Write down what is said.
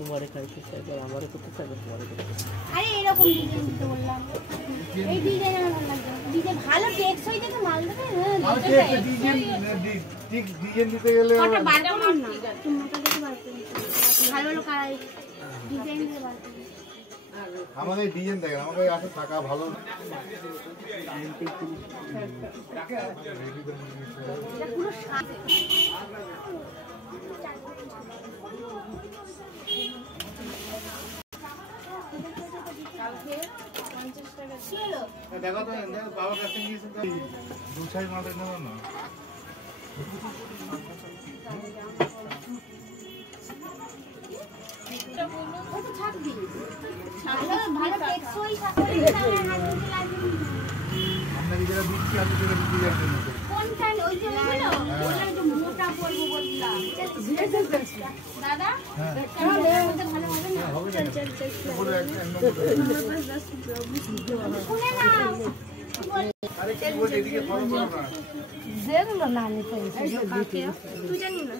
তোমারে খাইতে চাইবে আমারে করতে চাইবে তোমারে করতে আরে এরকম ডিজাইন দিতে বললাম এই ডিজাইন আমার ভালো লাগছে ডিজাইন ভালো টেকসই দেখে মাল দেবে আমি একটা ডিজাইন ঠিক ডিজাইন দিতে গেলে ওটা বার করুন না তুমি তো দেখে বার করুন ভালো ভালো কালার ডিজাইন দিয়ে বার করুন আমাদের ডিজাইন দেখেন আমাদের আছে টাকা ভালো এটা পুরো দেখো তো বাবার কাছে গিয়েছে তো দু ছয় মাসের নেব না ভালো টেকসই সাকরি আমরা যেটা দিচ্ছি আপনি যেটা দিতে যাবেন কোনটা ওই যে ছিল ওটা একটু মোটা পড়বো বললাম দাদা তাহলে আমাদের ভালো হবে না চল চল চল পুরো এক নম্বর শুনে না আরে কি বল এদিকে ফলো করো না যেগুলো না নিতে তুই জানি না